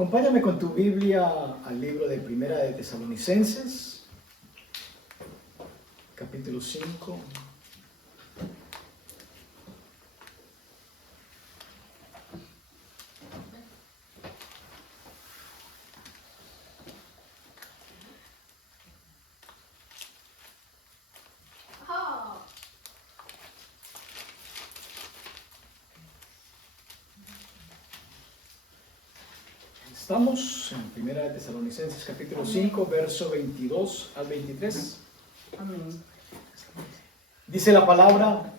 Acompáñame con tu Biblia al libro de Primera de Tesalonicenses, capítulo 5. Estamos en Primera de Tesalonicenses, capítulo 5, verso 22 al 23. Amén. Dice la palabra: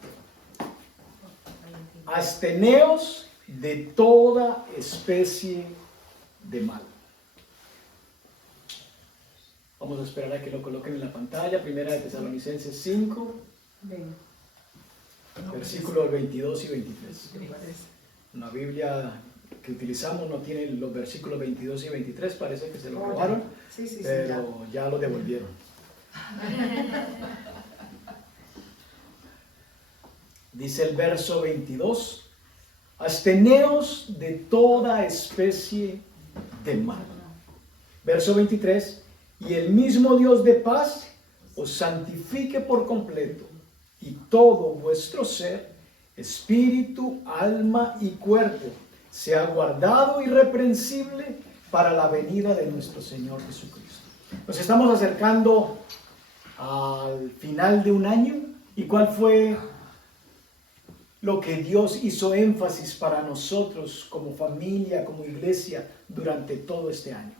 absteneos de toda especie de mal. Vamos a esperar a que lo coloquen en la pantalla. Primera de Tesalonicenses 5, Amén. versículos 22 y 23. Una Biblia que utilizamos no tiene los versículos 22 y 23, parece que se lo robaron, Sí, pero ya lo devolvieron. Dice el verso 22: absteneos de toda especie de mal. Verso 23: y el mismo Dios de paz os santifique por completo, y todo vuestro ser, espíritu, alma y cuerpo, sea guardado irreprensible para la venida de nuestro Señor Jesucristo. Nos estamos acercando al final de un año. ¿Y cuál fue lo que Dios hizo énfasis para nosotros como familia, como iglesia, durante todo este año?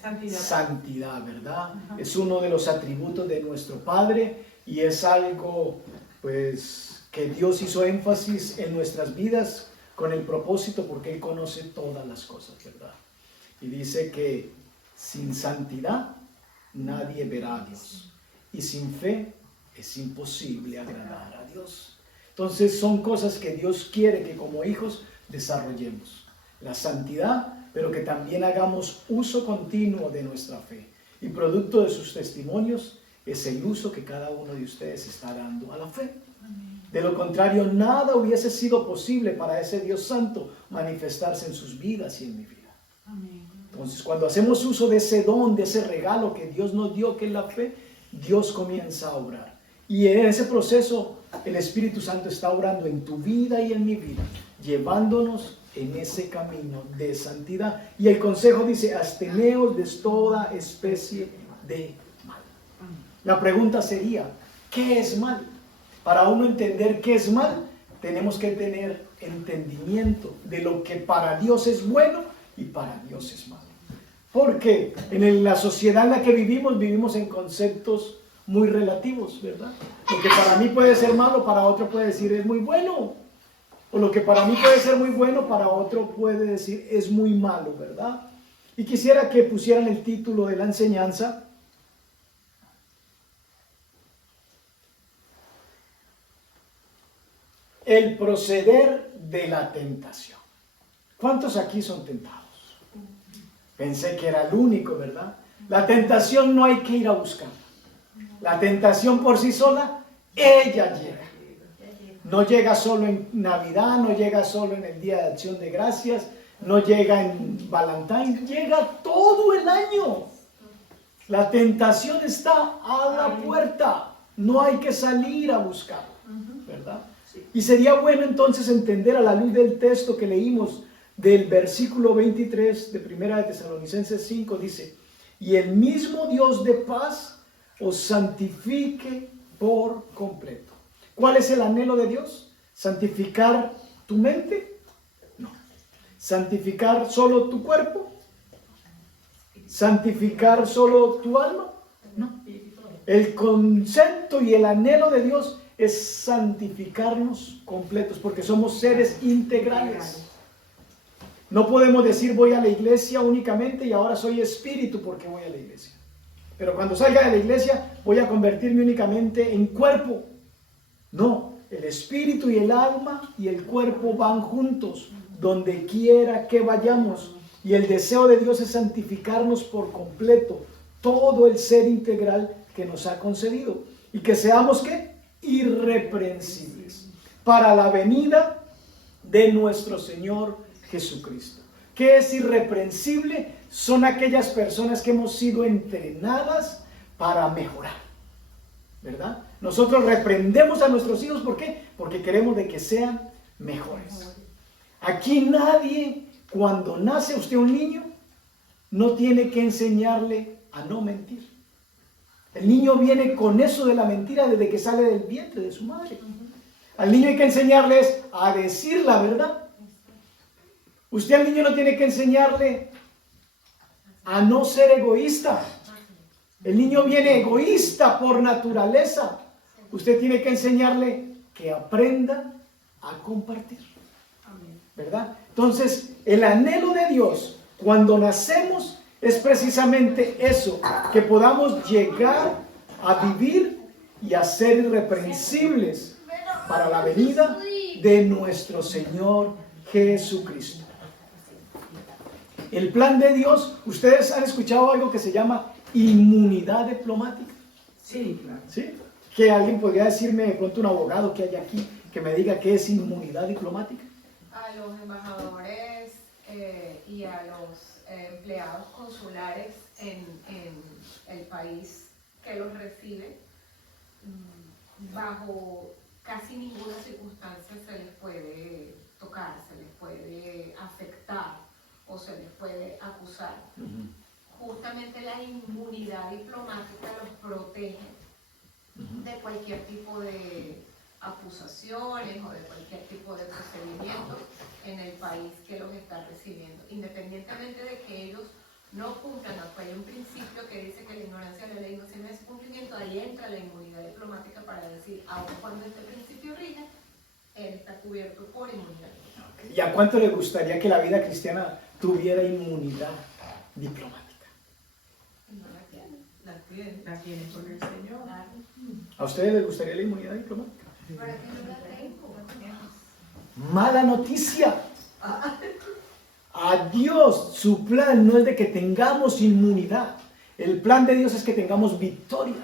Santidad. Santidad, ¿verdad? Es uno de los atributos de nuestro Padre y es algo, pues, que Dios hizo énfasis en nuestras vidas con el propósito, porque Él conoce todas las cosas, ¿verdad? Y dice que sin santidad nadie verá a Dios, y sin fe es imposible agradar a Dios. Entonces son cosas que Dios quiere que como hijos desarrollemos. La santidad, pero que también hagamos uso continuo de nuestra fe. Y producto de sus testimonios es el uso que cada uno de ustedes está dando a la fe. De lo contrario, nada hubiese sido posible para ese Dios Santo manifestarse en sus vidas y en mi vida. Entonces, cuando hacemos uso de ese don, de ese regalo que Dios nos dio, que es la fe, Dios comienza a obrar. Y en ese proceso, el Espíritu Santo está obrando en tu vida y en mi vida, llevándonos en ese camino de santidad. Y el consejo dice: absteneos de toda especie de mal. La pregunta sería: ¿qué es mal? Para uno entender qué es mal, tenemos que tener entendimiento de lo que para Dios es bueno y para Dios es malo. Porque en la sociedad en la que vivimos en conceptos muy relativos, ¿verdad? Lo que para mí puede ser malo, para otro puede decir es muy bueno. O lo que para mí puede ser muy bueno, para otro puede decir es muy malo, ¿verdad? Y quisiera que pusieran el título de la enseñanza: el proceder de la tentación. ¿Cuántos aquí son tentados? Pensé que era el único, ¿verdad? La tentación no hay que ir a buscarla. La tentación por sí sola, ella llega. No llega solo en Navidad, no llega solo en el Día de Acción de Gracias, no llega en Valentine, llega todo el año. La tentación está a la puerta, no hay que salir a buscarla, ¿verdad? Y sería bueno entonces entender, a la luz del texto que leímos del versículo 23 de Primera de Tesalonicenses 5, dice: y el mismo Dios de paz os santifique por completo. ¿Cuál es el anhelo de Dios? ¿Santificar tu mente? No. ¿Santificar solo tu cuerpo? ¿Santificar solo tu alma? No. El concepto y el anhelo de Dios es santificarnos completos, porque somos seres integrales. No podemos decir voy a la iglesia únicamente y ahora soy espíritu porque voy a la iglesia. Pero cuando salga de la iglesia voy a convertirme únicamente en cuerpo. No, el espíritu y el alma y el cuerpo van juntos, donde quiera que vayamos. Y el deseo de Dios es santificarnos por completo, todo el ser integral que nos ha concedido. Y que seamos, ¿qué? Irreprensibles para la venida de nuestro Señor Jesucristo. ¿Qué es irreprensible? Son aquellas personas que hemos sido entrenadas para mejorar, ¿verdad? Nosotros reprendemos a nuestros hijos, ¿por qué? Porque queremos de que sean mejores. Aquí nadie, cuando nace usted un niño, no tiene que enseñarle a no mentir. El niño viene con eso de la mentira desde que sale del vientre de su madre. Al niño hay que enseñarles a decir la verdad. Usted al niño no tiene que enseñarle a no ser egoísta. El niño viene egoísta por naturaleza. Usted tiene que enseñarle que aprenda a compartir, ¿verdad? Entonces, el anhelo de Dios cuando nacemos es precisamente eso, que podamos llegar a vivir y a ser irreprensibles para la venida de nuestro Señor Jesucristo. El plan de Dios, ¿ustedes han escuchado algo que se llama inmunidad diplomática? Sí, claro. ¿Sí? Que alguien podría decirme, de pronto un abogado que hay aquí, que me diga qué es inmunidad diplomática. A los embajadores y a los empleados consulares en el país que los recibe, bajo casi ninguna circunstancia se les puede tocar, se les puede afectar o se les puede acusar. Justamente la inmunidad diplomática los protege de cualquier tipo de acusaciones o de cualquier tipo de procedimiento en el país que los está recibiendo, independientemente de que ellos no cumplan. Hay un principio que dice que la ignorancia de la ley no sirve de su cumplimiento. Ahí entra la inmunidad diplomática para decir, aun cuando este principio rige, él está cubierto por inmunidad. ¿Y a cuánto le gustaría que la vida cristiana tuviera inmunidad diplomática? No la tiene. La tiene con el Señor. ¿A ustedes les gustaría la inmunidad diplomática? ¿Para qué no la tengo? Mala noticia. A Dios, su plan no es de que tengamos inmunidad. El plan de Dios es que tengamos victoria.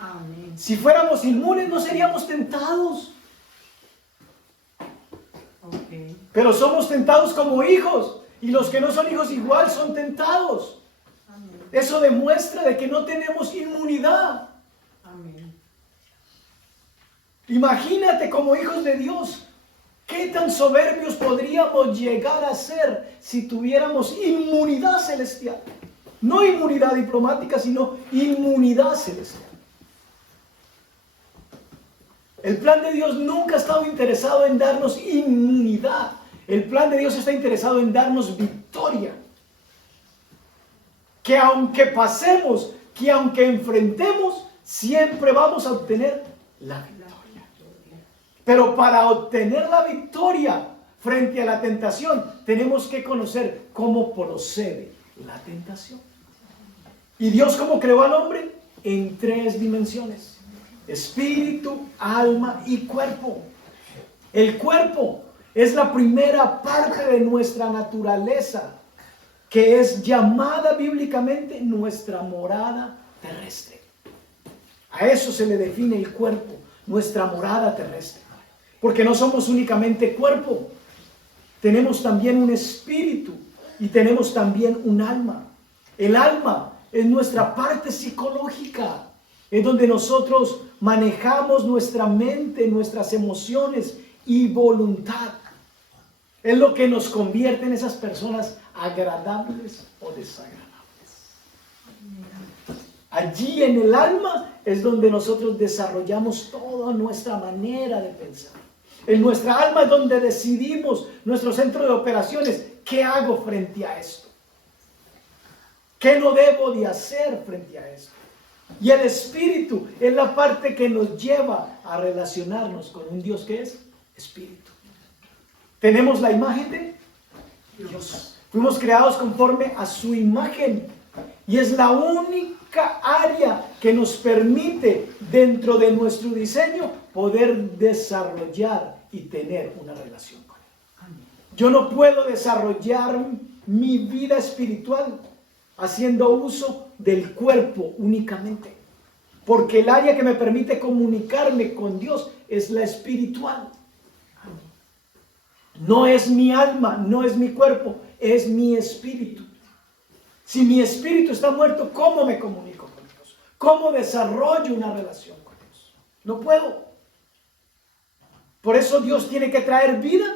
Amén. Si fuéramos inmunes no seríamos tentados. Ok. Pero somos tentados como hijos. Y los que no son hijos igual son tentados. Amén. Eso demuestra de que no tenemos inmunidad. Amén. Imagínate como hijos de Dios, qué tan soberbios podríamos llegar a ser si tuviéramos inmunidad celestial. No inmunidad diplomática, sino inmunidad celestial. El plan de Dios nunca ha estado interesado en darnos inmunidad. El plan de Dios está interesado en darnos victoria. Que aunque pasemos, que aunque enfrentemos, siempre vamos a obtener la victoria. Pero para obtener la victoria frente a la tentación, tenemos que conocer cómo procede la tentación. ¿Y Dios cómo creó al hombre? En 3 dimensiones: espíritu, alma y cuerpo. El cuerpo es la primera parte de nuestra naturaleza, que es llamada bíblicamente nuestra morada terrestre. A eso se le define el cuerpo, nuestra morada terrestre. Porque no somos únicamente cuerpo, tenemos también un espíritu y tenemos también un alma. El alma es nuestra parte psicológica, es donde nosotros manejamos nuestra mente, nuestras emociones y voluntad. Es lo que nos convierte en esas personas agradables o desagradables. Allí en el alma es donde nosotros desarrollamos toda nuestra manera de pensar. En nuestra alma es donde decidimos, nuestro centro de operaciones, ¿qué hago frente a esto? ¿Qué no debo de hacer frente a esto? Y el espíritu es la parte que nos lleva a relacionarnos con un Dios que es espíritu. Tenemos la imagen de Dios. Fuimos creados conforme a su imagen. Y es la única área que nos permite, dentro de nuestro diseño, poder desarrollar y tener una relación con Él. Yo no puedo desarrollar mi vida espiritual haciendo uso del cuerpo únicamente, porque el área que me permite comunicarme con Dios es la espiritual. No es mi alma, no es mi cuerpo, es mi espíritu. Si mi espíritu está muerto, ¿cómo me comunico con Dios? ¿Cómo desarrollo una relación con Dios? No puedo. Por eso Dios tiene que traer vida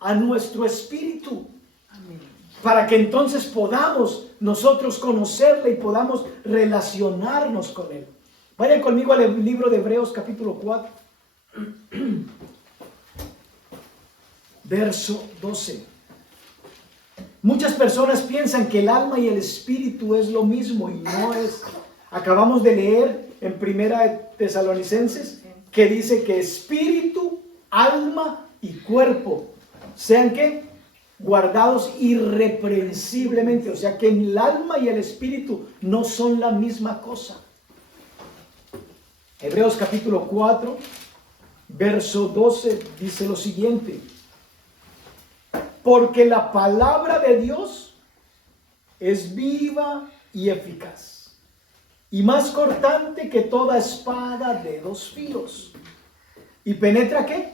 a nuestro espíritu. Amén. Para que entonces podamos nosotros conocerle y podamos relacionarnos con Él. Vayan conmigo al libro de Hebreos capítulo 4. Verso 12. Muchas personas piensan que el alma y el espíritu es lo mismo y no es. Acabamos de leer en Primera de Tesalonicenses que dice que espíritu, alma y cuerpo sean ¿qué? Guardados irreprensiblemente. O sea que el alma y el espíritu no son la misma cosa. Hebreos capítulo 4, verso 12 dice lo siguiente: porque la palabra de Dios es viva y eficaz, y más cortante que toda espada de dos filos. ¿Y penetra qué?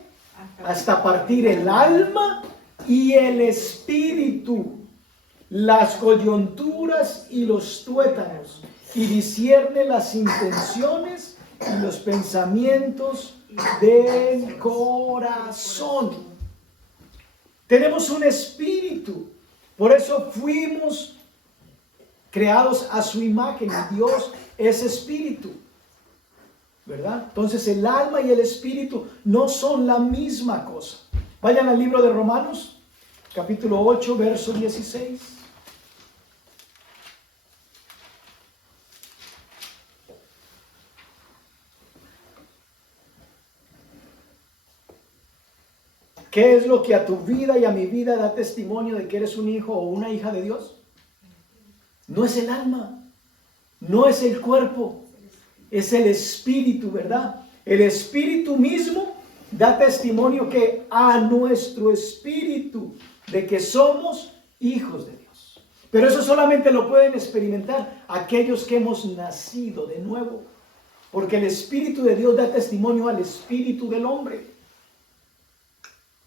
Hasta partir el alma y el espíritu, las coyunturas y los tuétanos, y discierne las intenciones y los pensamientos del corazón. Tenemos un espíritu, por eso fuimos creados a su imagen y Dios es espíritu, ¿verdad? Entonces el alma y el espíritu no son la misma cosa. Vayan al libro de Romanos, capítulo 8, verso 16. ¿Qué es lo que a tu vida y a mi vida da testimonio de que eres un hijo o una hija de Dios? No es el alma, no es el cuerpo, es el espíritu, ¿verdad? El espíritu mismo da testimonio que a nuestro espíritu de que somos hijos de Dios. Pero eso solamente lo pueden experimentar aquellos que hemos nacido de nuevo, porque el espíritu de Dios da testimonio al espíritu del hombre.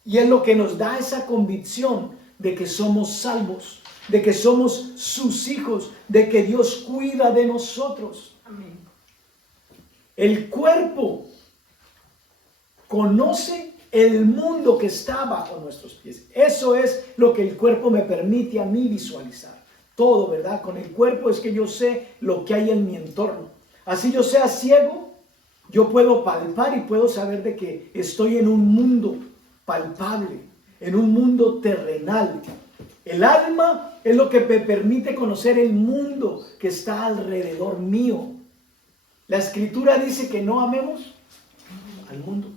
Y es lo que nos da esa convicción de que somos salvos, de que somos sus hijos, de que Dios cuida de nosotros. Amén. El cuerpo conoce el mundo que está bajo nuestros pies. Eso es lo que el cuerpo me permite a mí visualizar. Todo, ¿verdad? Con el cuerpo es que yo sé lo que hay en mi entorno. Así yo sea ciego, yo puedo palpar y puedo saber de que estoy en un mundo palpable, en un mundo terrenal. El alma es lo que me permite conocer el mundo que está alrededor mío. La escritura dice que no amemos al mundo.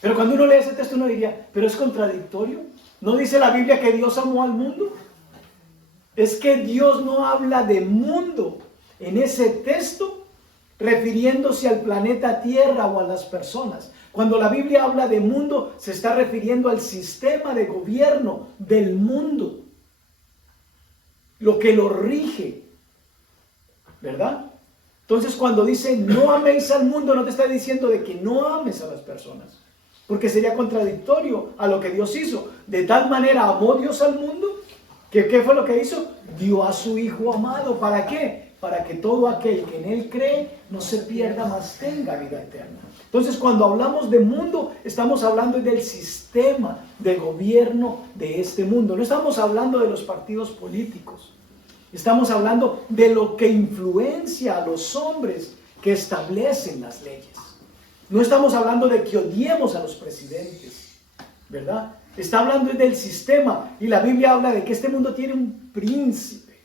Pero cuando uno lee ese texto uno diría, pero es contradictorio. ¿No dice la Biblia que Dios amó al mundo? Es que Dios no habla de mundo en ese texto refiriéndose al planeta Tierra o a las personas. Cuando la Biblia habla de mundo, se está refiriendo al sistema de gobierno del mundo, lo que lo rige, ¿verdad? Entonces cuando dice no améis al mundo, no te está diciendo de que no ames a las personas, porque sería contradictorio a lo que Dios hizo. De tal manera amó Dios al mundo, que ¿qué fue lo que hizo? Dio a su Hijo amado. ¿Para qué? Para que todo aquel que en Él cree no se pierda, mas tenga vida eterna. Entonces cuando hablamos de mundo, estamos hablando del sistema de gobierno de este mundo. No estamos hablando de los partidos políticos. Estamos hablando de lo que influencia a los hombres que establecen las leyes. No estamos hablando de que odiemos a los presidentes, ¿verdad? Está hablando del sistema, y la Biblia habla de que este mundo tiene un príncipe.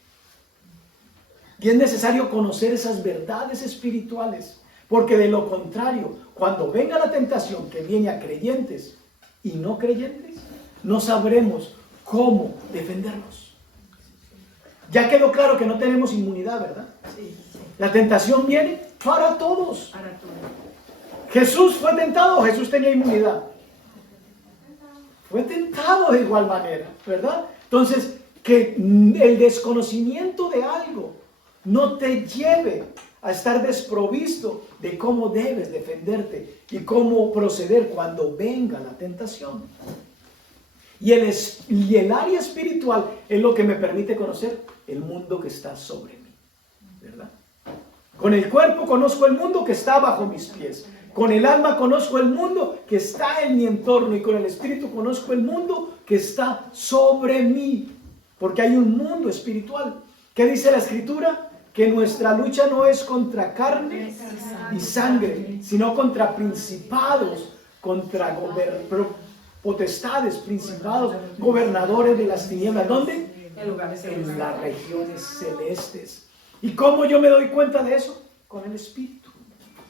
Y es necesario conocer esas verdades espirituales, porque de lo contrario, cuando venga la tentación que viene a creyentes y no creyentes, no sabremos cómo defendernos. Ya quedó claro que no tenemos inmunidad, ¿verdad? Sí, sí. La tentación viene para todos. Para todo. Jesús fue tentado, Jesús tenía inmunidad. Fue tentado de igual manera, ¿verdad? Entonces, que el desconocimiento de algo no te lleve a estar desprovisto de cómo debes defenderte y cómo proceder cuando venga la tentación. Y el área espiritual es lo que me permite conocer el mundo que está sobre mí, ¿verdad? Con el cuerpo conozco el mundo que está bajo mis pies. Con el alma conozco el mundo que está en mi entorno. Y con el espíritu conozco el mundo que está sobre mí. Porque hay un mundo espiritual. ¿Qué dice la Escritura? Que nuestra lucha no es contra carne y sangre, sino contra principados, contra potestades, principados, gobernadores de las tinieblas. ¿Dónde? En las regiones celestes. ¿Y cómo yo me doy cuenta de eso? Con el espíritu,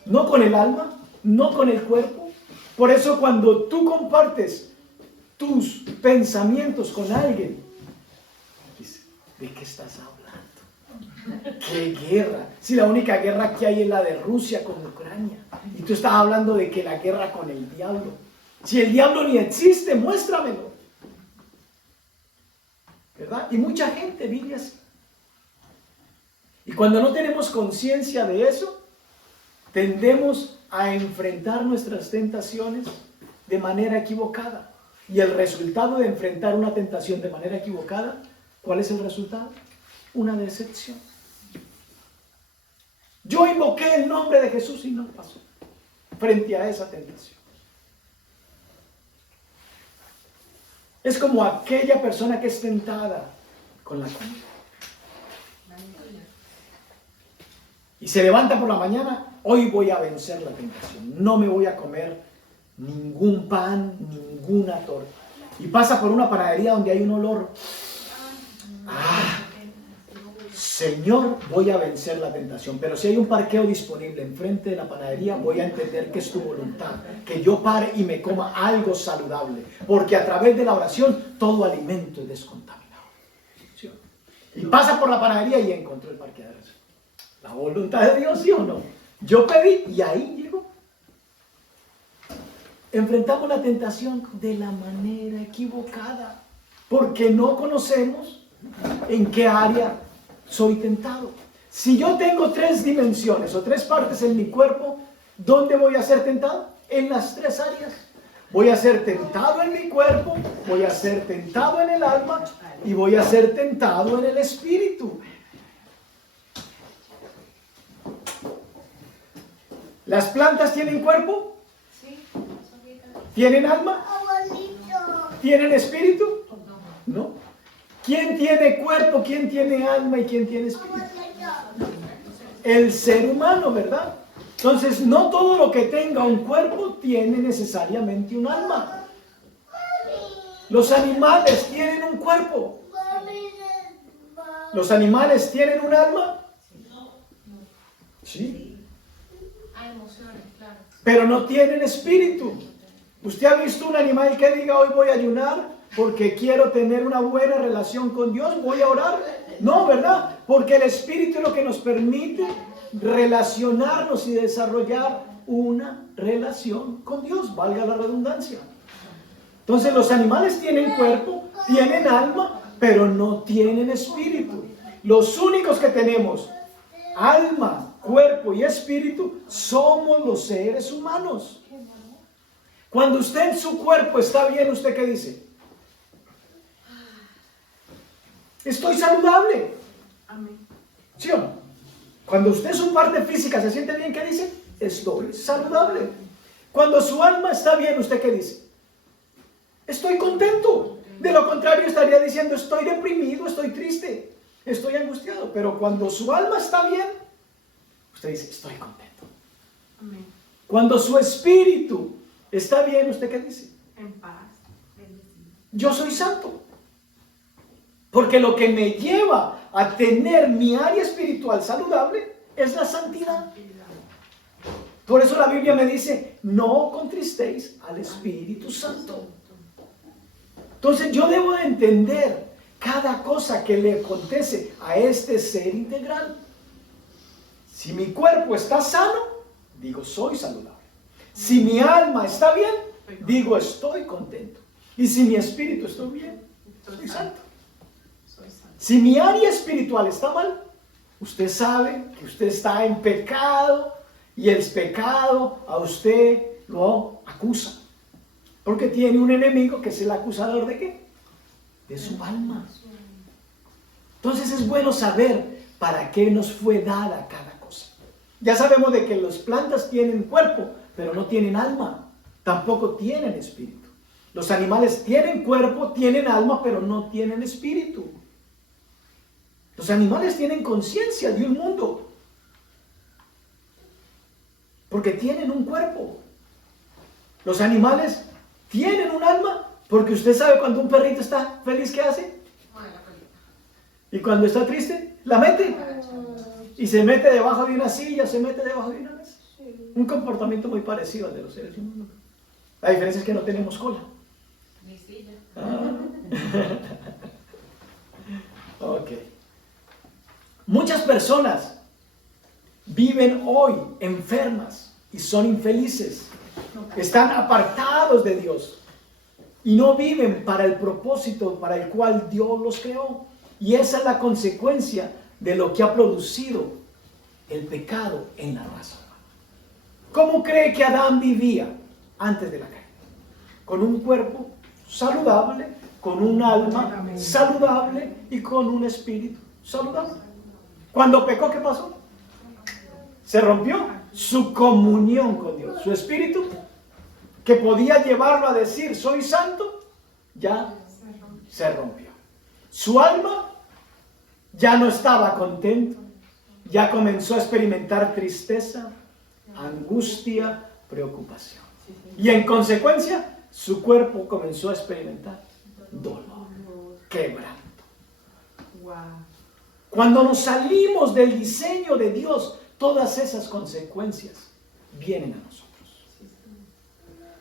no con el alma, no con el cuerpo. Por eso cuando tú compartes tus pensamientos con alguien, dice, ¿de qué estás hablando? ¿Qué guerra? Si la única guerra que hay es la de Rusia con Ucrania, y tú estás hablando de que la guerra con el diablo. Si el diablo ni existe, muéstramelo, ¿verdad? Y mucha gente vive así. Y cuando no tenemos conciencia de eso, tendemos a enfrentar nuestras tentaciones de manera equivocada. Y el resultado de enfrentar una tentación de manera equivocada, ¿cuál es el resultado? Una decepción. Yo invoqué el nombre de Jesús y no pasó frente a esa tentación. Es como aquella persona que es tentada con la comida. Y se levanta por la mañana, hoy voy a vencer la tentación. No me voy a comer ningún pan, ninguna torta. Y pasa por una panadería donde hay un olor. Señor, voy a vencer la tentación. Pero si hay un parqueo disponible enfrente de la panadería, voy a entender que es tu voluntad. Que yo pare y me coma algo saludable. Porque a través de la oración, todo alimento es descontaminado. ¿Sí? Y pasa por la panadería y encontró el parqueadero. La voluntad de Dios, ¿sí o no? Yo pedí y ahí llegó. Enfrentamos la tentación de la manera equivocada, porque no conocemos en qué área soy tentado. Si yo tengo 3 dimensiones o 3 partes en mi cuerpo, ¿dónde voy a ser tentado? En las 3 áreas. Voy a ser tentado en mi cuerpo, voy a ser tentado en el alma y voy a ser tentado en el espíritu. ¿Las plantas tienen cuerpo? ¿Tienen alma? ¿Tienen espíritu? No. ¿Quién tiene cuerpo? ¿Quién tiene alma? ¿Y quién tiene espíritu? El ser humano, ¿verdad? Entonces, no todo lo que tenga un cuerpo tiene necesariamente un alma. Los animales tienen un cuerpo. ¿Los animales tienen un alma? Sí. Pero no tienen espíritu. ¿Usted ha visto un animal que diga hoy voy a ayunar porque quiero tener una buena relación con Dios, voy a orar? No, ¿verdad? Porque el espíritu es lo que nos permite relacionarnos y desarrollar una relación con Dios, valga la redundancia. Entonces los animales tienen cuerpo, tienen alma, pero no tienen espíritu. Los únicos que tenemos alma, cuerpo y espíritu somos los seres humanos. Cuando usted en su cuerpo está bien, ¿usted qué dice? Estoy saludable. ¿Sí o no? Cuando usted su parte física se siente bien, ¿qué dice? Estoy saludable. Cuando su alma está bien, ¿usted qué dice? Estoy contento. De lo contrario estaría diciendo estoy deprimido, estoy triste, estoy angustiado. Pero cuando su alma está bien, usted dice, estoy contento. Amén. Cuando su espíritu está bien, ¿usted qué dice? En paz. Yo soy santo. Porque lo que me lleva a tener mi área espiritual saludable es la santidad. Por eso la Biblia me dice, no contristéis al Espíritu Santo. Entonces yo debo de entender cada cosa que le acontece a este ser integral. Si mi cuerpo está sano, digo, soy saludable. Si mi alma está bien, digo, estoy contento. Y si mi espíritu está bien, soy santo. Si mi área espiritual está mal, usted sabe que usted está en pecado y el pecado a usted lo acusa. Porque tiene un enemigo que es el acusador ¿de qué? De su alma. Entonces es bueno saber para qué nos fue dada cada cosa. Ya sabemos de que las plantas tienen cuerpo, pero no tienen alma. Tampoco tienen espíritu. Los animales tienen cuerpo, tienen alma, pero no tienen espíritu. Los animales tienen conciencia de un mundo, porque tienen un cuerpo. Los animales tienen un alma, porque usted sabe cuando un perrito está feliz, ¿qué hace? Y cuando está triste, la mete. Y se mete debajo de una silla, se mete debajo de una mesa. Un comportamiento muy parecido al de los seres humanos. La diferencia es que no tenemos cola. Ni silla. Ok. Muchas personas viven hoy enfermas y son infelices. Están apartados de Dios y no viven para el propósito para el cual Dios los creó. Y esa es la consecuencia de lo que ha producido el pecado en la raza humana. ¿Cómo cree que Adán vivía antes de la caída? Con un cuerpo saludable, con un alma saludable y con un espíritu saludable. Cuando pecó, ¿qué pasó? Se rompió su comunión con Dios. Su espíritu, que podía llevarlo a decir, soy santo, ya se rompió. Su alma ya no estaba contento, ya comenzó a experimentar tristeza, angustia, preocupación. Y en consecuencia, su cuerpo comenzó a experimentar dolor, quebranto. Cuando nos salimos del diseño de Dios, todas esas consecuencias vienen a nosotros.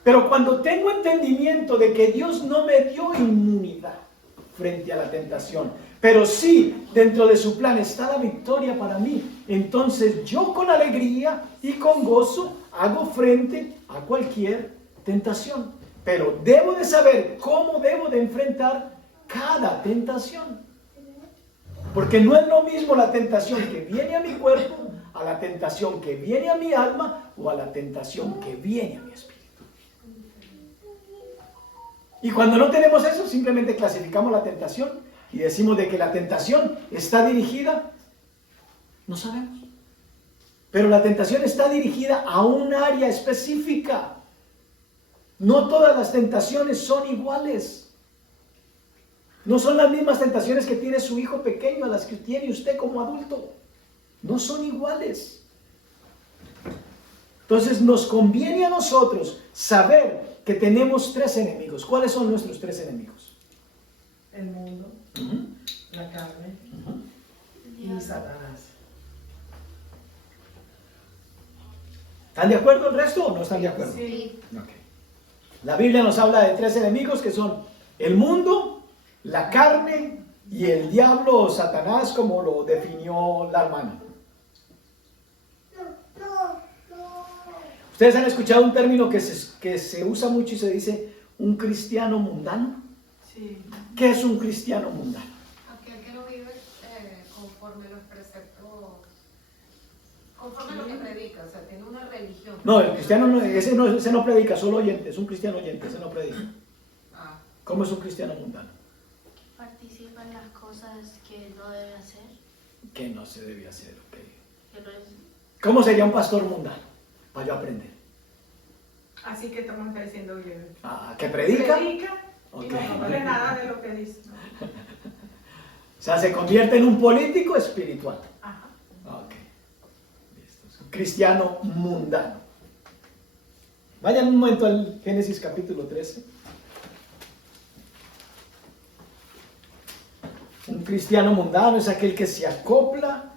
Pero cuando tengo entendimiento de que Dios no me dio inmunidad frente a la tentación, pero sí dentro de su plan está la victoria para mí, entonces yo con alegría y con gozo hago frente a cualquier tentación. Pero debo de saber cómo debo de enfrentar cada tentación. Porque no es lo mismo la tentación que viene a mi cuerpo, a la tentación que viene a mi alma o a la tentación que viene a mi espíritu. Y cuando no tenemos eso, simplemente clasificamos la tentación y decimos de que la tentación está dirigida, no sabemos. Pero la tentación está dirigida a un área específica. No todas las tentaciones son iguales. No son las mismas tentaciones que tiene su hijo pequeño a las que tiene usted como adulto. No son iguales. Entonces nos conviene a nosotros saber que tenemos tres enemigos. ¿Cuáles son nuestros tres enemigos? El mundo, la carne y Satanás. ¿Están de acuerdo el resto o no están de acuerdo? Sí. Okay. La Biblia nos habla de tres enemigos que son el mundo, la carne y el diablo o Satanás, como lo definió la hermana. ¿Ustedes han escuchado un término que se usa mucho y se dice un cristiano mundano? Sí. ¿Qué es un cristiano mundano? Aquel que no vive conforme los preceptos, conforme lo que predica, o sea, tiene una religión. No, el cristiano no, ese no predica, solo oyente, es un cristiano oyente, ese no predica. ¿Cómo es un cristiano mundano? Participa en las cosas que no debe hacer. Que no se debe hacer, ok. Que no es... ¿Cómo sería un pastor mundano? Para yo aprender. Así que estamos diciendo bien. ¿Que predica? Predica y Ok. no cumple nada de lo que dice. O sea, se convierte en un político espiritual. Ajá. Ok. Listo. Es un cristiano mundano. Vayan un momento al Génesis capítulo 13. Un cristiano mundano es aquel que se acopla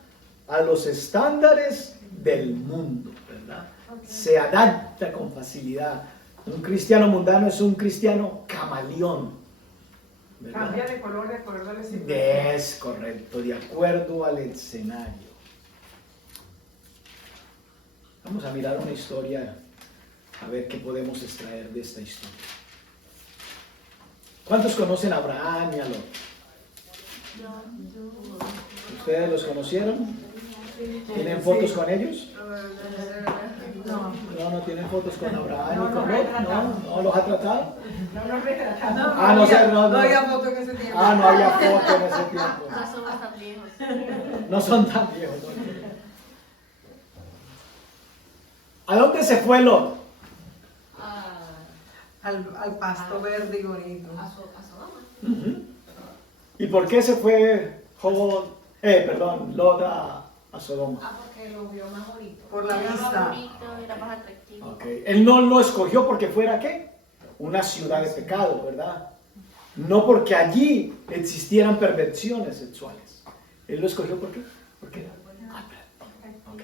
a los estándares del mundo, ¿verdad? Okay. Se adapta con facilidad. Un cristiano mundano es un cristiano camaleón, ¿verdad? Cambia de color de acuerdo a la situación. Es correcto, de acuerdo al escenario. Vamos a mirar una historia, a ver qué podemos extraer de esta historia. ¿Cuántos conocen a Abraham y a Lot? ¿Ustedes los conocieron? ¿Tienen fotos con ellos? No, No tienen fotos con Abraham y con Lot. No los ha tratado. no nos retratamos. Ah, no sé, no. No había foto en ese tiempo. Ah, no había foto en ese tiempo. No somos tan viejos. No son tan viejos. ¿No? ¿A dónde se fue Lot? Al pasto verde y bonito. A Sodoma. ¿Y por qué se fue Lot a Sodoma? Porque lo vio más bonito. Por la Era más vista. bonito, era más atractivo. Ok. Él no lo escogió porque fuera ¿qué? Una ciudad de pecado, ¿verdad? No porque allí existieran perversiones sexuales. Él lo escogió ¿por qué? Porque era atractivo. Ok.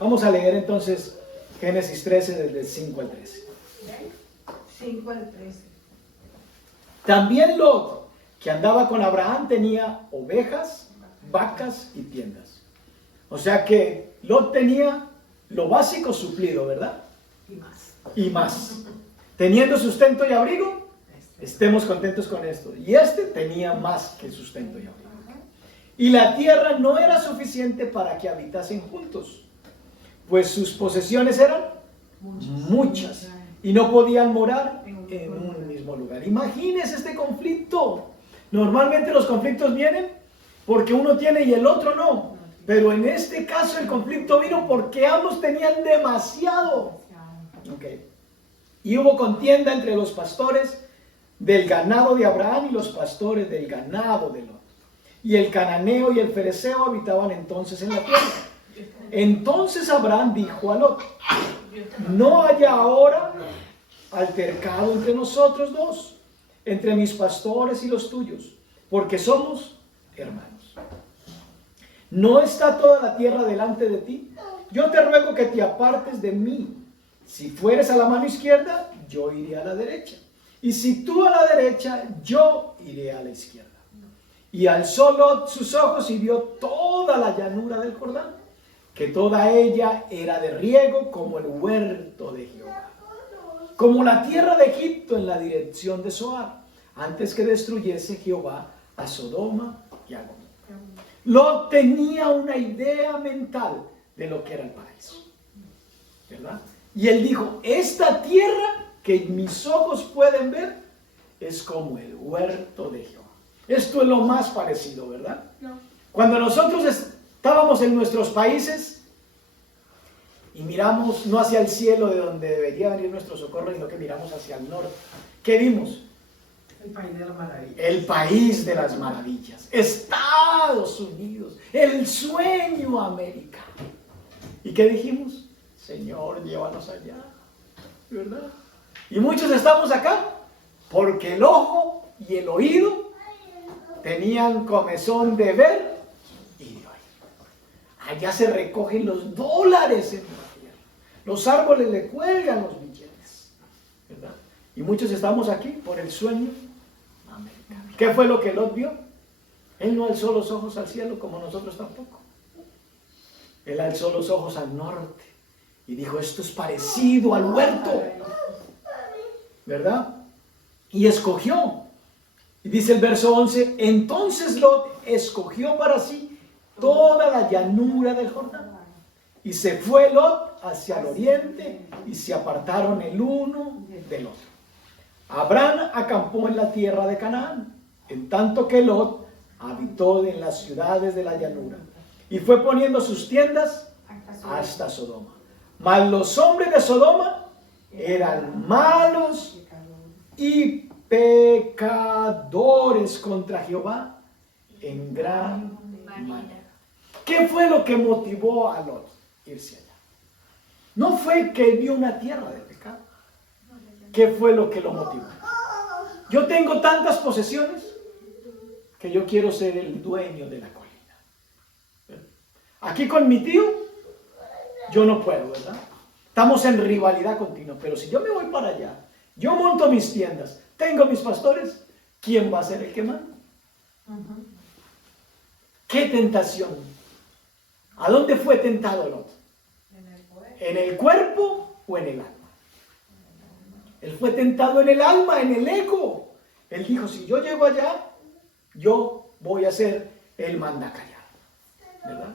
Vamos a leer entonces Génesis 13 desde el 5 al 13. 5 al 13. También Lot, que andaba con Abraham, tenía ovejas, vacas y tiendas. O sea que Lot tenía lo básico suplido, ¿verdad? Y más. Y más. Teniendo sustento y abrigo, estemos contentos con esto. Y este tenía más que sustento y abrigo. Y la tierra no era suficiente para que habitasen juntos, pues sus posesiones eran muchas y no podían morar en un mismo lugar. Imagínense este conflicto. Normalmente los conflictos vienen porque uno tiene y el otro no. Pero en este caso el conflicto vino porque ambos tenían demasiado. Okay. Y hubo contienda entre los pastores del ganado de Abraham y los pastores del ganado de Lot. Y el cananeo y el fereceo habitaban entonces en la tierra. Entonces Abraham dijo a Lot: no haya ahora altercado entre nosotros dos, entre mis pastores y los tuyos, porque somos hermanos. ¿No está toda la tierra delante de ti? Yo te ruego que te apartes de mí. Si fueres a la mano izquierda, yo iré a la derecha. Y si tú a la derecha, yo iré a la izquierda. Y alzó Lot sus ojos y vio toda la llanura del Jordán, que toda ella era de riego como el huerto de Jehová, como la tierra de Egipto en la dirección de Zoar, antes que destruyese Jehová a Sodoma y a Gomorra. Lot tenía una idea mental de lo que era el paraíso, ¿verdad? Y él dijo: esta tierra que mis ojos pueden ver es como el huerto de Jehová. Esto es lo más parecido, ¿verdad? No. Cuando nosotros estábamos en nuestros países y miramos no hacia el cielo de donde debería venir nuestro socorro, sino que miramos hacia el norte, ¿qué vimos? El país de la maravilla. El país de las maravillas, Estados Unidos, el sueño americano. ¿Y qué dijimos? Señor, llévanos allá, ¿verdad? Y muchos estamos acá porque el ojo y el oído tenían comezón de ver y de oír. Allá se recogen los dólares en la tierra, los árboles le cuelgan los billetes, ¿verdad? Y muchos estamos aquí por el sueño americano. ¿Qué fue lo que Lot vio? Él no alzó los ojos al cielo como nosotros tampoco. Él alzó los ojos al norte y dijo: esto es parecido al huerto, ¿verdad? Y escogió. Y dice el verso 11: entonces Lot escogió para sí toda la llanura del Jordán. Y se fue Lot hacia el oriente y se apartaron el uno del otro. Abraham acampó en la tierra de Canaán, en tanto que Lot habitó en las ciudades de la llanura y fue poniendo sus tiendas hasta Sodoma. Mas los hombres de Sodoma eran malos y pecadores contra Jehová en gran manera. ¿Qué fue lo que motivó a Lot irse allá? No fue que vio una tierra de pecado. ¿Qué fue lo que lo motivó? Yo tengo tantas posesiones que yo quiero ser el dueño de la colina. Aquí con mi tío, yo no puedo, ¿verdad? Estamos en rivalidad continua, pero si yo me voy para allá, yo monto mis tiendas, tengo mis pastores, ¿quién va a ser el que manda? ¿Qué tentación? ¿A dónde fue tentado Lot? ¿En el cuerpo o en el alma? Él fue tentado en el alma, en el ego. Él dijo: si yo llego allá, yo voy a ser el mandacallado, ¿verdad?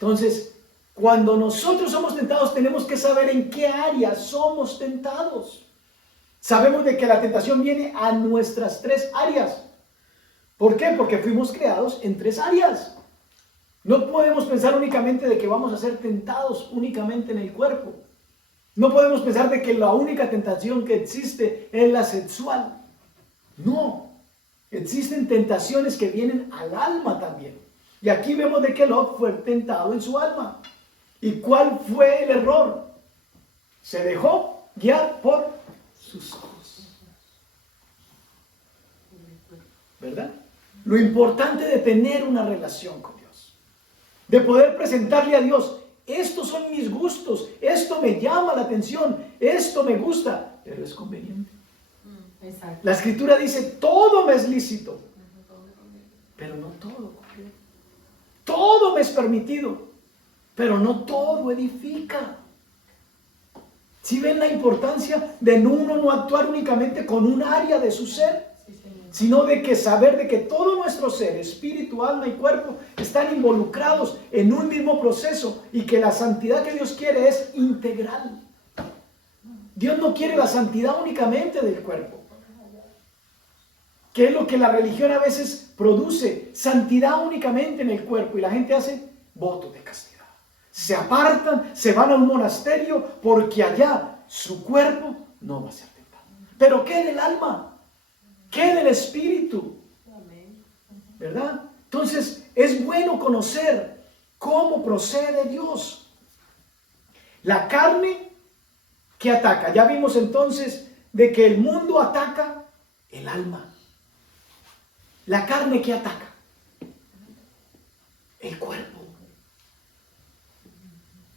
Entonces, cuando nosotros somos tentados, tenemos que saber en qué área somos tentados. Sabemos de que la tentación viene a nuestras 3 áreas. ¿Por qué? Porque fuimos creados en 3 áreas. No podemos pensar únicamente de que vamos a ser tentados únicamente en el cuerpo. No podemos pensar de que la única tentación que existe es la sexual. No, existen tentaciones que vienen al alma también. Y aquí vemos de que Lot fue tentado en su alma. ¿Y cuál fue el error? Se dejó guiar por sus ojos. ¿Verdad? Lo importante de tener una relación con Dios, de poder presentarle a Dios, estos son mis gustos, esto me llama la atención, esto me gusta, pero es conveniente. Exacto. La Escritura dice, todo me es lícito, pero no todo. Todo me es permitido, pero no todo edifica. ¿Sí ven la importancia de uno no actuar únicamente con un área de su ser? Sino de que saber de que todo nuestro ser, espíritu, alma y cuerpo, están involucrados en un mismo proceso y que la santidad que Dios quiere es integral. Dios no quiere la santidad únicamente del cuerpo, que es lo que la religión a veces produce, santidad únicamente en el cuerpo, y la gente hace votos de castidad. Se apartan, se van a un monasterio porque allá su cuerpo no va a ser tentado. Pero ¿qué del alma? ¿Qué del espíritu? ¿Verdad? Entonces es bueno conocer cómo procede Dios. La carne que ataca. Ya vimos entonces de que el mundo ataca el alma. La carne que ataca el cuerpo.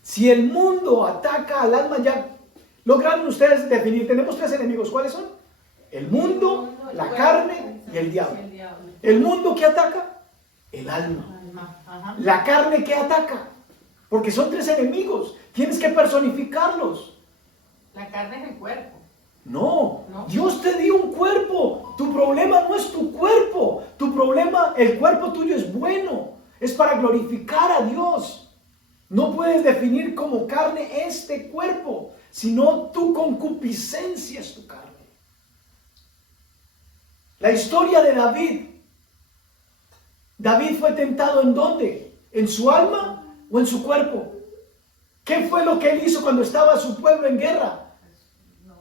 Si el mundo ataca al alma, ya lograron ustedes definir. Tenemos 3 enemigos. ¿Cuáles son? El mundo, la carne y el diablo. El mundo que ataca, el alma. La carne que ataca, porque son 3 enemigos. Tienes que personificarlos. La carne es el cuerpo. No, No. Dios te dio un cuerpo. Tu problema no es tu cuerpo. Tu problema, el cuerpo tuyo es bueno. Es para glorificar a Dios. No puedes definir como carne este cuerpo, sino tu concupiscencia es tu carne. La historia de David. David fue tentado ¿en dónde? ¿En su alma o en su cuerpo? ¿Qué fue lo que él hizo cuando estaba su pueblo en guerra?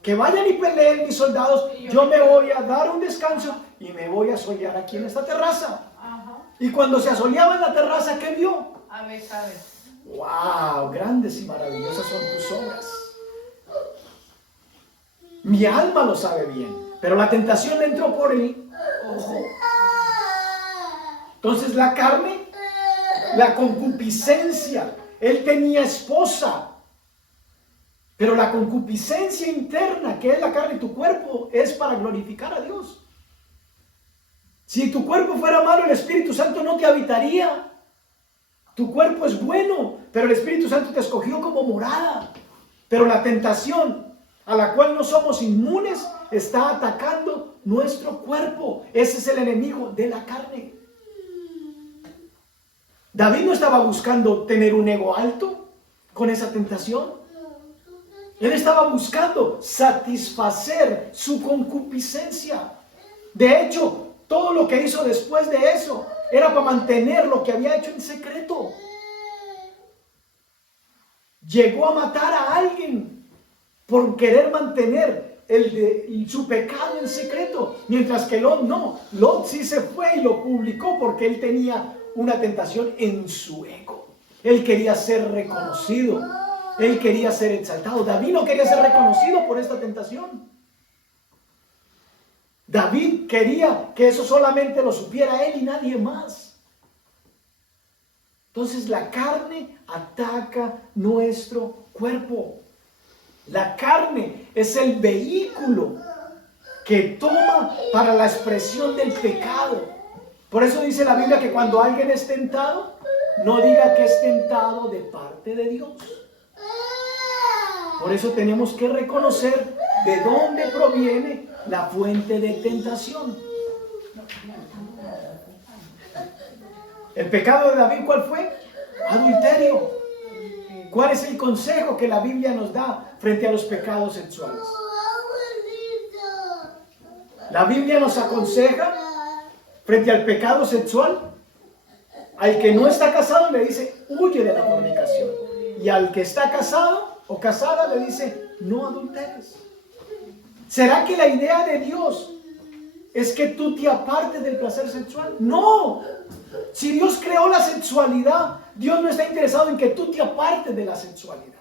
Que vayan y peleen mis soldados, yo me voy a dar un descanso y me voy a solear aquí en esta terraza. Y cuando se asoleaba en la terraza, ¿qué vio? Aves, aves. ¡Wow! Grandes y maravillosas son tus obras. Mi alma lo sabe bien, pero la tentación le entró por el ojo. Entonces la carne, la concupiscencia. Él tenía esposa, pero la concupiscencia interna, que es la carne, tu cuerpo, es para glorificar a Dios. Si tu cuerpo fuera malo, el Espíritu Santo no te habitaría. Tu cuerpo es bueno, pero el Espíritu Santo te escogió como morada. Pero la tentación a la cual no somos inmunes está atacando nuestro cuerpo. Ese es el enemigo de la carne. David no estaba buscando tener un ego alto con esa tentación. Él estaba buscando satisfacer su concupiscencia. De hecho, todo lo que hizo después de eso era para mantener lo que había hecho en secreto. Llegó a matar a alguien por querer mantener su pecado en secreto, mientras que Lot no. Lot sí se fue y lo publicó porque él tenía una tentación en su ego. Él quería ser reconocido, él quería ser exaltado. David no quería ser reconocido por esta tentación. David quería que eso solamente lo supiera él y nadie más. Entonces la carne ataca nuestro cuerpo. La carne es el vehículo que toma para la expresión del pecado. Por eso dice la Biblia que cuando alguien es tentado, no diga que es tentado de parte de Dios. Por eso tenemos que reconocer de dónde proviene la fuente de tentación. El pecado de David, ¿cuál fue? Adulterio. ¿Cuál es el consejo que la Biblia nos da frente a los pecados sexuales? La Biblia nos aconseja frente al pecado sexual. Al que no está casado le dice, huye de la fornicación. Y al que está casado o casada le dice, no adulteres. ¿Será que la idea de Dios es que tú te apartes del placer sexual? No. Si Dios creó la sexualidad, Dios no está interesado en que tú te apartes de la sexualidad.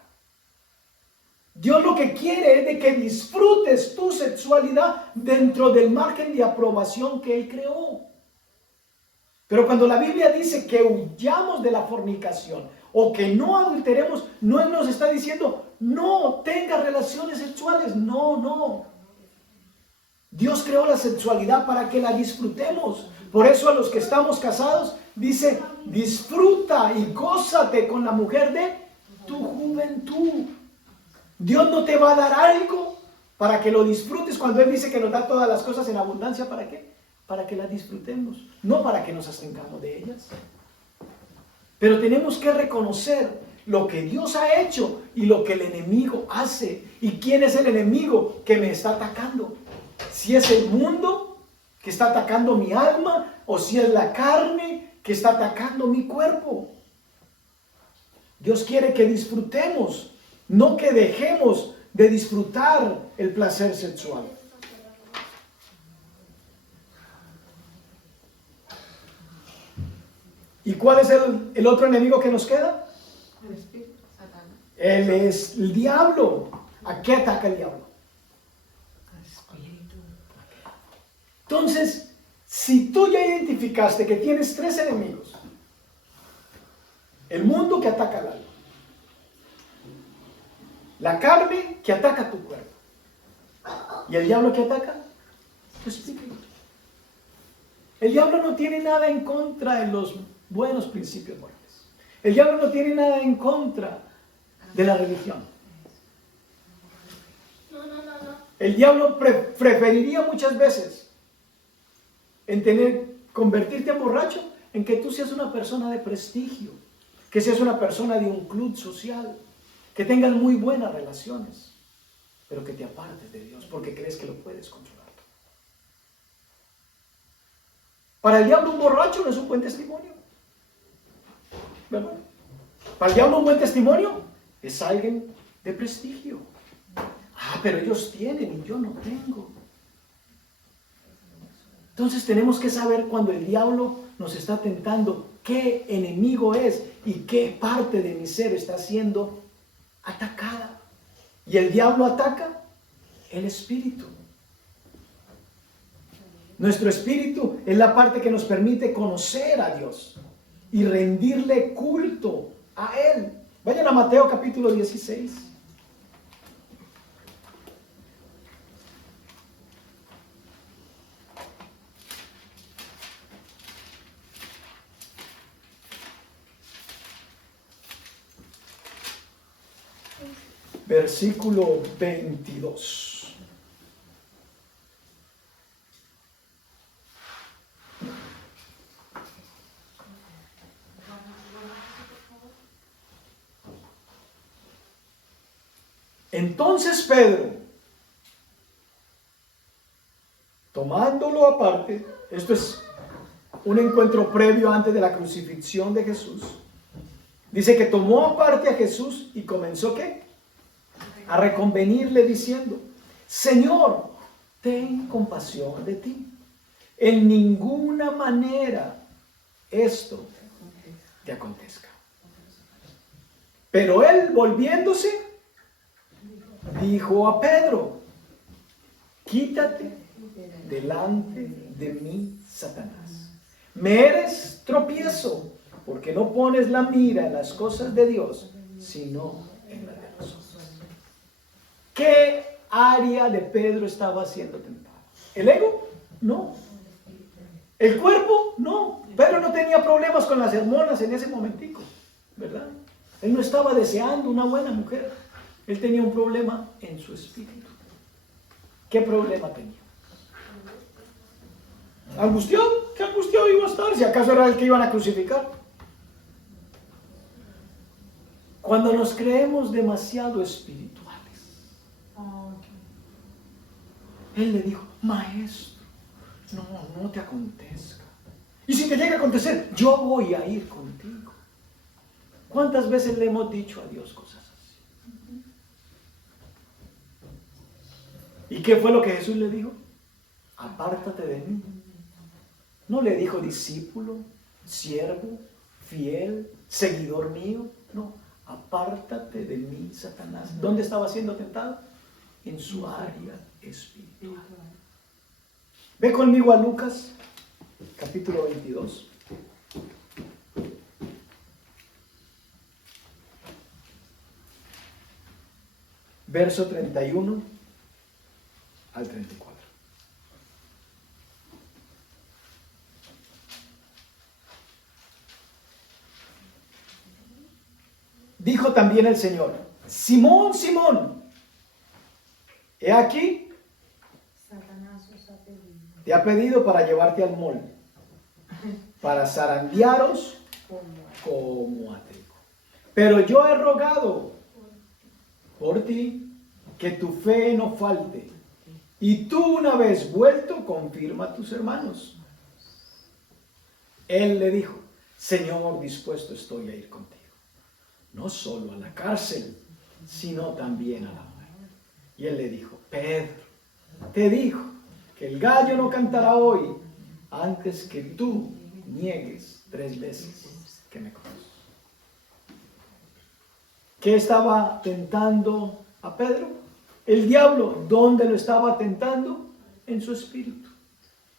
Dios lo que quiere es de que disfrutes tu sexualidad dentro del margen de aprobación que Él creó. Pero cuando la Biblia dice que huyamos de la fornicación o que no adulteremos, no nos está diciendo no tengas relaciones sexuales. No. Dios creó la sexualidad para que la disfrutemos. Por eso a los que estamos casados dice, disfruta y gózate con la mujer de tu juventud. Dios no te va a dar algo para que lo disfrutes cuando Él dice que nos da todas las cosas en abundancia. ¿Para qué? Para que las disfrutemos, no para que nos abstengamos de ellas. Pero tenemos que reconocer lo que Dios ha hecho y lo que el enemigo hace. ¿Y quién es el enemigo que me está atacando? Si es el mundo que está atacando mi alma o si es la carne que está atacando mi cuerpo. Dios quiere que disfrutemos, no que dejemos de disfrutar el placer sexual. ¿Y cuál es el otro enemigo que nos queda? El espíritu, Satanás. Él es el diablo. ¿A qué ataca el diablo? Entonces, si tú ya identificaste que tienes tres enemigos, el mundo que ataca al alma, la carne que ataca tu cuerpo y el diablo que ataca tu espíritu. El diablo no tiene nada en contra de los buenos principios morales. El diablo no tiene nada en contra de la religión. El diablo preferiría muchas veces en convertirte en borracho, en que tú seas una persona de prestigio, que seas una persona de un club social, que tengas muy buenas relaciones, pero que te apartes de Dios porque crees que lo puedes controlar. Para el diablo un borracho no es un buen testimonio, ¿verdad? Para el diablo un buen testimonio es alguien de prestigio. Pero ellos tienen y yo no tengo. Entonces tenemos que saber cuando el diablo nos está tentando qué enemigo es y qué parte de mi ser está siendo atacada. Y el diablo ataca el espíritu. Nuestro espíritu es la parte que nos permite conocer a Dios y rendirle culto a Él. Vayan a Mateo capítulo 16. Versículo 22. Entonces Pedro, tomándolo aparte, esto es un encuentro previo antes de la crucifixión de Jesús, dice que tomó aparte a Jesús y comenzó ¿qué? A reconvenirle diciendo, Señor, ten compasión de ti. En ninguna manera esto te acontezca. Pero él, volviéndose, dijo a Pedro, quítate delante de mí, Satanás. Me eres tropiezo, porque no pones la mira en las cosas de Dios, sino en las de los hombres. ¿Qué área de Pedro estaba siendo tentado? ¿El ego? No. ¿El cuerpo? No. Pedro no tenía problemas con las hormonas en ese momentico, ¿verdad? Él no estaba deseando una buena mujer. Él tenía un problema en su espíritu. ¿Qué problema tenía? ¿Angustiado? ¿Qué angustiado iba a estar? Si acaso era el que iban a crucificar. Cuando nos creemos demasiado espirituales. Él le dijo, maestro, no te acontezca. Y si te llega a acontecer, yo voy a ir contigo. ¿Cuántas veces le hemos dicho a Dios cosas así? ¿Y qué fue lo que Jesús le dijo? Apártate de mí. No le dijo discípulo, siervo, fiel, seguidor mío. No, apártate de mí, Satanás. ¿Dónde estaba siendo tentado? En su área espiritual. Ve conmigo a Lucas, capítulo 22. Verso 31 al 34. Dijo también el Señor, Simón, Simón, he aquí, Satanás os ha pedido. te ha pedido para llevarte al mol, para zarandearos como a trigo. Pero yo he rogado por ti que tu fe no falte, y tú una vez vuelto confirma a tus hermanos. Él le dijo, Señor, dispuesto estoy a ir contigo, no solo a la cárcel, sino también a la muerte. Y él le dijo, Pedro, te dijo que el gallo no cantará hoy antes que tú niegues 3 veces que me conoces. ¿Qué estaba tentando a Pedro? El diablo. ¿Dónde lo estaba tentando? En su espíritu.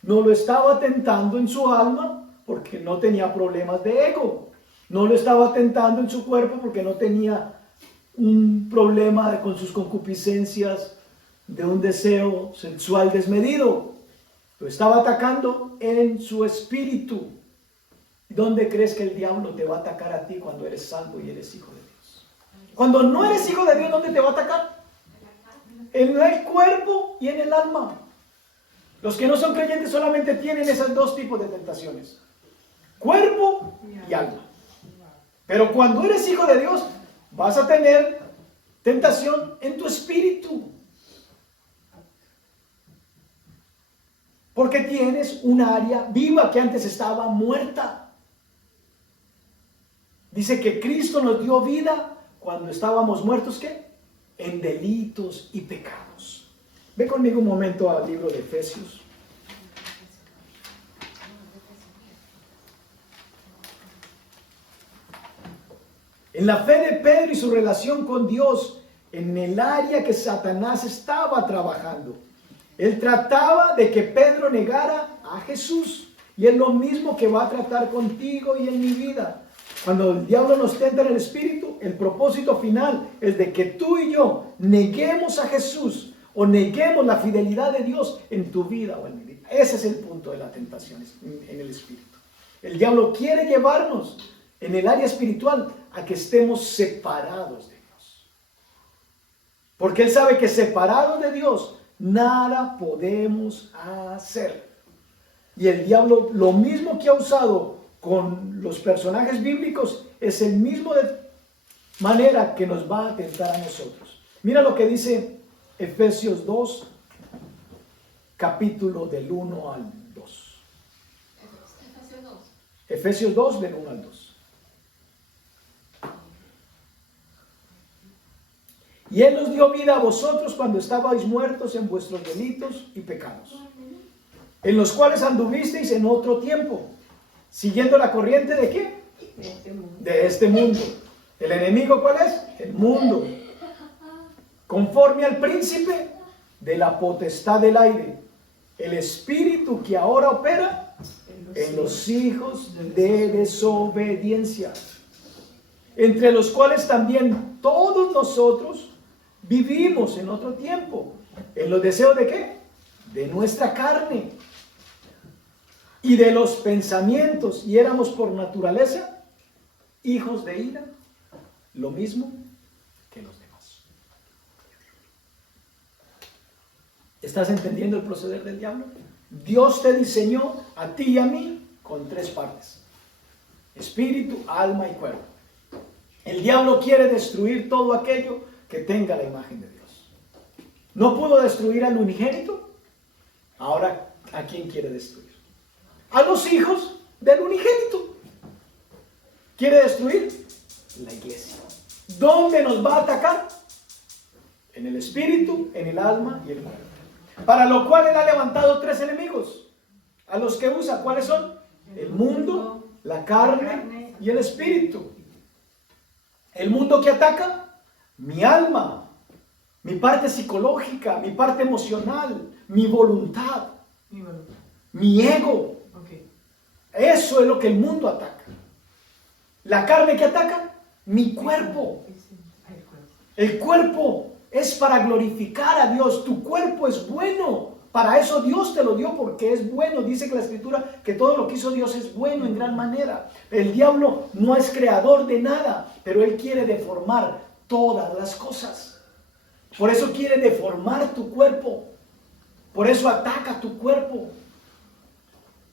No lo estaba tentando en su alma porque no tenía problemas de ego. No lo estaba tentando en su cuerpo porque no tenía un problema con sus concupiscencias de un deseo sexual desmedido. Lo estaba atacando en su espíritu. ¿Dónde crees que el diablo te va a atacar a ti cuando eres salvo y eres hijo de Dios? Cuando no eres hijo de Dios, ¿dónde te va a atacar? En el cuerpo y en el alma. Los que no son creyentes solamente tienen esos 2 tipos de tentaciones: cuerpo y alma. Pero cuando eres hijo de Dios, vas a tener tentación en tu espíritu. Porque tienes un área viva que antes estaba muerta. Dice que Cristo nos dio vida cuando estábamos muertos, ¿qué? En delitos y pecados. Ve conmigo un momento al libro de Efesios. En la fe de Pedro y su relación con Dios, en el área que Satanás estaba trabajando, él trataba de que Pedro negara a Jesús. Y es lo mismo que va a tratar contigo y en mi vida. Cuando el diablo nos tenta en el espíritu, el propósito final es de que tú y yo neguemos a Jesús o neguemos la fidelidad de Dios en tu vida o en mi vida. Ese es el punto de la tentación en el espíritu. El diablo quiere llevarnos en el área espiritual a que estemos separados de Dios. Porque él sabe que separados de Dios nada podemos hacer. Y el diablo, lo mismo que ha usado con los personajes bíblicos, es el mismo de manera que nos va a tentar a nosotros. Mira lo que dice Efesios 2, capítulo del 1 al 2. Efesios 2, del 1 al 2. Y Él nos dio vida a vosotros cuando estabais muertos en vuestros delitos y pecados, en los cuales anduvisteis en otro tiempo, siguiendo la corriente ¿de qué? De este mundo. ¿El enemigo cuál es? El mundo. Conforme al príncipe de la potestad del aire, el espíritu que ahora opera en los hijos de desobediencia, entre los cuales también todos nosotros vivimos en otro tiempo, en los deseos ¿de qué? De nuestra carne y de los pensamientos, y éramos por naturaleza hijos de ira, lo mismo que los demás. ¿Estás entendiendo el proceder del diablo? Dios te diseñó a ti y a mí con 3 partes: espíritu, alma y cuerpo. El diablo quiere destruir todo aquello que tenga la imagen de Dios. No pudo destruir al unigénito. Ahora, ¿a quién quiere destruir? A los hijos del unigénito. ¿Quiere destruir? La iglesia. ¿Dónde nos va a atacar? En el espíritu, en el alma y el cuerpo. Para lo cual Él ha levantado 3 enemigos. A los que usa, ¿cuáles son? El mundo, la carne y el espíritu. El mundo que ataca, mi alma, mi parte psicológica, mi parte emocional, mi voluntad, mi ego. Eso es lo que el mundo ataca. La carne que ataca, mi cuerpo. El cuerpo es para glorificar a Dios. Tu cuerpo es bueno. Para eso Dios te lo dio, porque es bueno. Dice que la Escritura que todo lo que hizo Dios es bueno en gran manera. El diablo no es creador de nada, pero él quiere deformar todas las cosas. Por eso quiere deformar tu cuerpo. Por eso ataca tu cuerpo.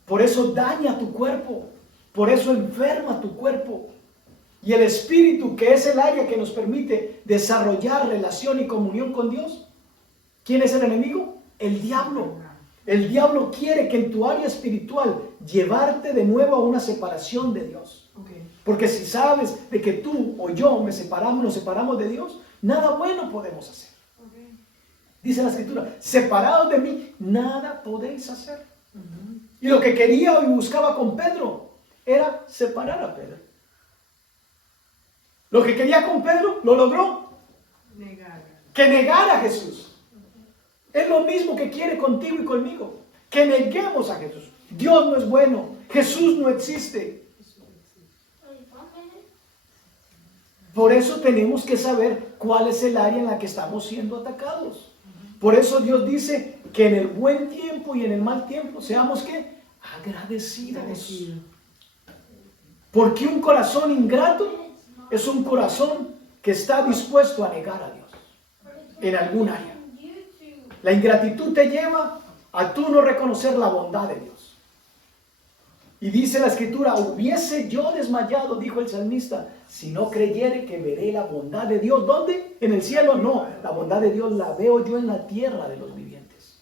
Por eso daña tu cuerpo. Por eso enferma tu cuerpo. Y el espíritu, que es el área que nos permite desarrollar relación y comunión con Dios, ¿quién es el enemigo? El diablo. El diablo quiere que en tu área espiritual llevarte de nuevo a una separación de Dios. Porque si sabes de que tú o yo nos separamos de Dios, nada bueno podemos hacer. Dice la Escritura, separados de mí, nada podéis hacer. Y lo que quería y buscaba con Pedro era separar a Pedro. Lo que quería con Pedro, lo logró. Que negara a Jesús. Es lo mismo que quiere contigo y conmigo. Que neguemos a Jesús. Dios no es bueno. Jesús no existe. Por eso tenemos que saber cuál es el área en la que estamos siendo atacados. Por eso Dios dice que en el buen tiempo y en el mal tiempo seamos ¿qué? Agradecidos. Porque un corazón ingrato es un corazón que está dispuesto a negar a Dios en algún área. La ingratitud te lleva a tú no reconocer la bondad de Dios. Y dice la Escritura, hubiese yo desmayado, dijo el salmista, si no creyere que veré la bondad de Dios. ¿Dónde? ¿En el cielo? No, la bondad de Dios la veo yo en la tierra de los vivientes.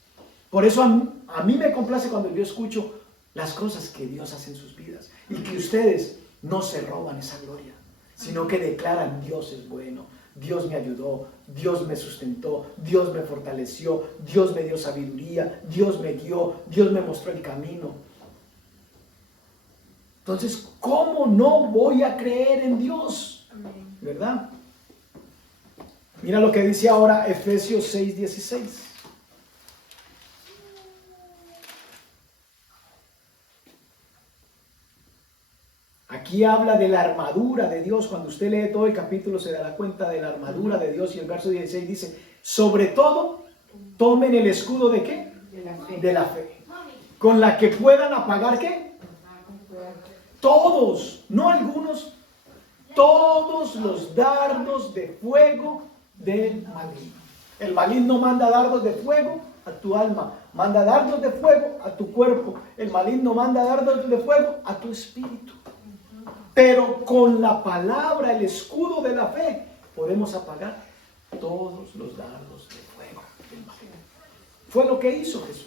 Por eso a mí me complace cuando yo escucho las cosas que Dios hace en sus vidas. Y que ustedes no se roban esa gloria, sino que declaran, Dios es bueno, Dios me ayudó, Dios me sustentó, Dios me fortaleció, Dios me dio sabiduría, Dios me guió, Dios me mostró el camino. Entonces, ¿cómo no voy a creer en Dios? ¿Verdad? Mira lo que dice ahora Efesios 6:16. Aquí habla de la armadura de Dios. Cuando usted lee todo el capítulo se dará cuenta de la armadura de Dios. Y el verso 16 dice, sobre todo, tomen el escudo ¿de qué? De la fe. Con la que puedan apagar ¿qué? Todos, no algunos, todos los dardos de fuego del maligno. El maligno manda dardos de fuego a tu alma, manda dardos de fuego a tu cuerpo. El maligno manda dardos de fuego a tu espíritu. Pero con la palabra, el escudo de la fe, podemos apagar todos los dardos de fuego del maligno. Fue lo que hizo Jesús.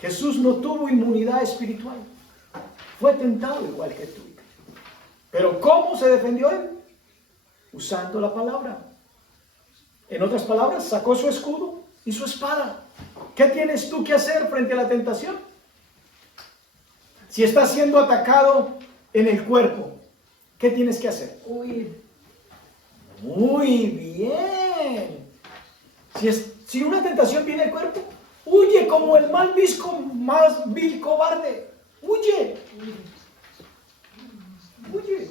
Jesús no tuvo inmunidad espiritual. Fue tentado igual que tú. Pero ¿cómo se defendió él? Usando la palabra. En otras palabras, sacó su escudo y su espada. ¿Qué tienes tú que hacer frente a la tentación? Si estás siendo atacado en el cuerpo, ¿qué tienes que hacer? Huir. Muy bien. Si una tentación viene al cuerpo, huye como el más vil cobarde. Huye. Huye.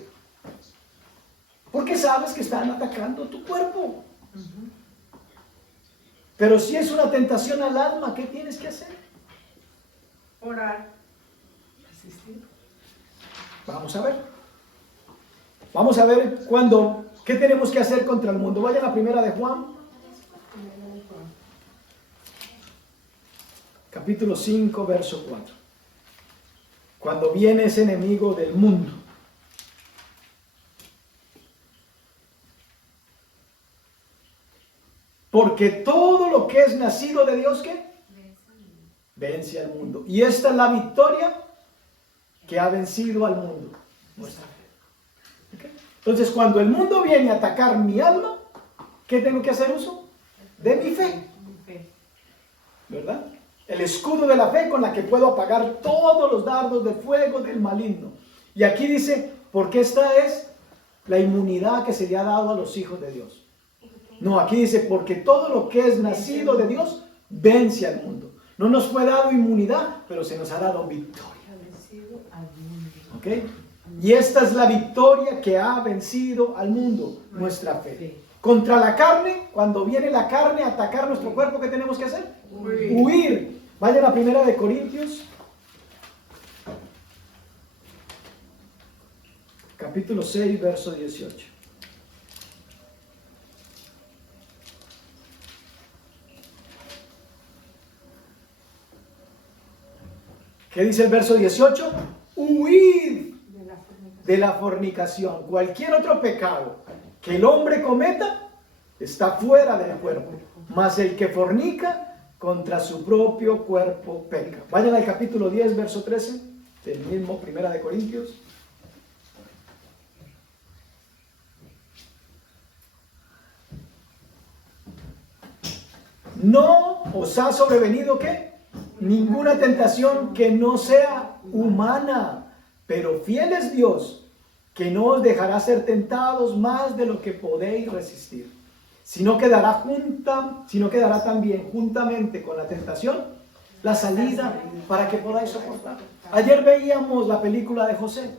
Porque sabes que están atacando tu cuerpo. Pero si es una tentación al alma, ¿qué tienes que hacer? Orar. Asistir. Vamos a ver. Vamos a ver qué tenemos que hacer contra el mundo. Vayan a la primera de Juan. Capítulo 5, verso 4. Cuando viene ese enemigo del mundo. Porque todo lo que es nacido de Dios, ¿qué? Vence al mundo. Y esta es la victoria que ha vencido al mundo. Nuestra fe. ¿Okay? Entonces, cuando el mundo viene a atacar mi alma, ¿qué tengo que hacer uso? De mi fe. ¿Verdad? El escudo de la fe con la que puedo apagar todos los dardos de fuego del maligno. Y aquí dice, porque esta es la inmunidad que se le ha dado a los hijos de Dios. No, aquí dice, porque todo lo que es nacido de Dios vence al mundo. No nos fue dado inmunidad, pero se nos ha dado victoria. ¿Ok? Y esta es la victoria que ha vencido al mundo, nuestra fe. Contra la carne, cuando viene la carne a atacar nuestro cuerpo, ¿qué tenemos que hacer? Huir. Vayan a 1 Corintios, capítulo 6, verso 18. ¿Qué dice el verso 18? Huid de la fornicación. Cualquier otro pecado que el hombre cometa está fuera del cuerpo, mas el que fornica contra su propio cuerpo peca. Vayan al capítulo 10, verso 13, del mismo 1 Corintios. No os ha sobrevenido, ¿qué? Ninguna tentación que no sea humana, pero fiel es Dios, que no os dejará ser tentados más de lo que podéis resistir, sino quedará también juntamente con la tentación la salida para que podáis soportar. Ayer veíamos la película de José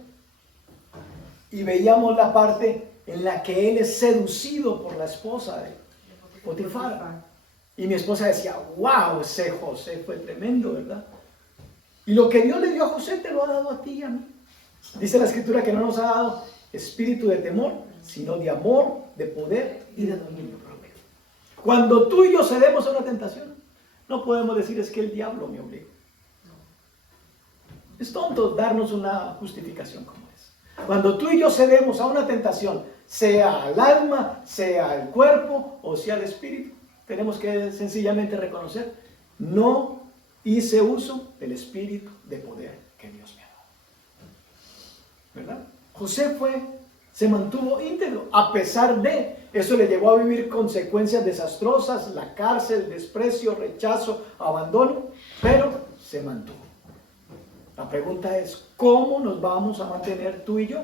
y veíamos la parte en la que él es seducido por la esposa de Potifar. Y mi esposa decía, wow, ese José fue tremendo, ¿verdad? Y lo que Dios le dio a José te lo ha dado a ti y a mí. Dice la Escritura que no nos ha dado espíritu de temor, sino de amor, de poder y de dominio propio. Cuando tú y yo cedemos a una tentación, no podemos decir es que el diablo me obligó. Es tonto darnos una justificación como esa. Cuando tú y yo cedemos a una tentación, sea al alma, sea al cuerpo o sea al espíritu, tenemos que sencillamente reconocer, no hice uso del espíritu de poder que Dios me ha dado. ¿Verdad? José se mantuvo íntegro, a pesar de eso le llevó a vivir consecuencias desastrosas, la cárcel, desprecio, rechazo, abandono, pero se mantuvo. La pregunta es, ¿cómo nos vamos a mantener tú y yo?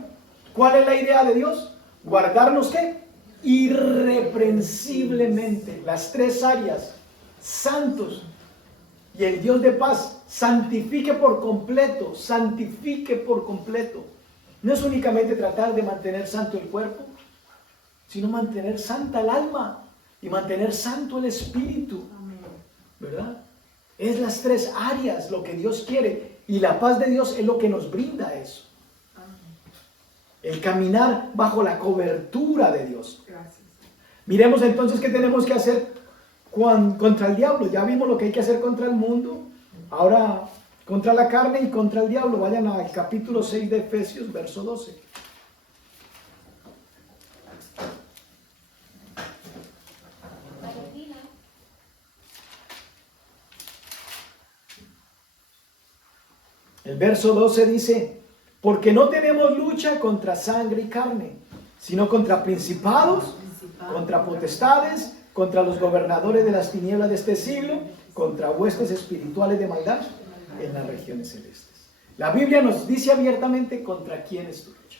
¿Cuál es la idea de Dios? ¿Guardarnos qué? Irreprensiblemente. Las tres áreas, santos, y el Dios de paz santifique por completo, santifique por completo. No es únicamente tratar de mantener santo el cuerpo, sino mantener santa el alma y mantener santo el espíritu. ¿Verdad? Es las tres áreas lo que Dios quiere, y la paz de Dios es lo que nos brinda eso. El caminar bajo la cobertura de Dios. Miremos entonces qué tenemos que hacer contra el diablo. Ya vimos lo que hay que hacer contra el mundo. Ahora contra la carne y contra el diablo. Vayan al capítulo 6 de Efesios, verso 12. El verso 12 dice, porque no tenemos lucha contra sangre y carne, sino contra principados, contra potestades, contra los gobernadores de las tinieblas de este siglo, contra huestes espirituales de maldad en las regiones celestes. La Biblia nos dice abiertamente contra quién es tu lucha.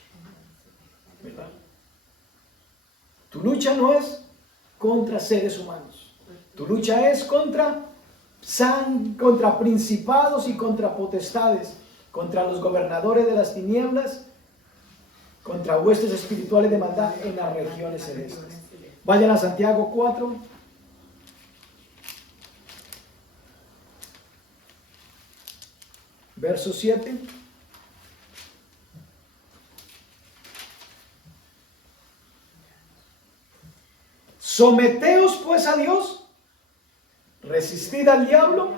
¿Verdad? Tu lucha no es contra seres humanos. Tu lucha es contra principados y contra potestades, contra los gobernadores de las tinieblas, contra huestes espirituales de maldad en las regiones celestes. Vayan a Santiago 4. Verso 7. Someteos pues a Dios, resistid al diablo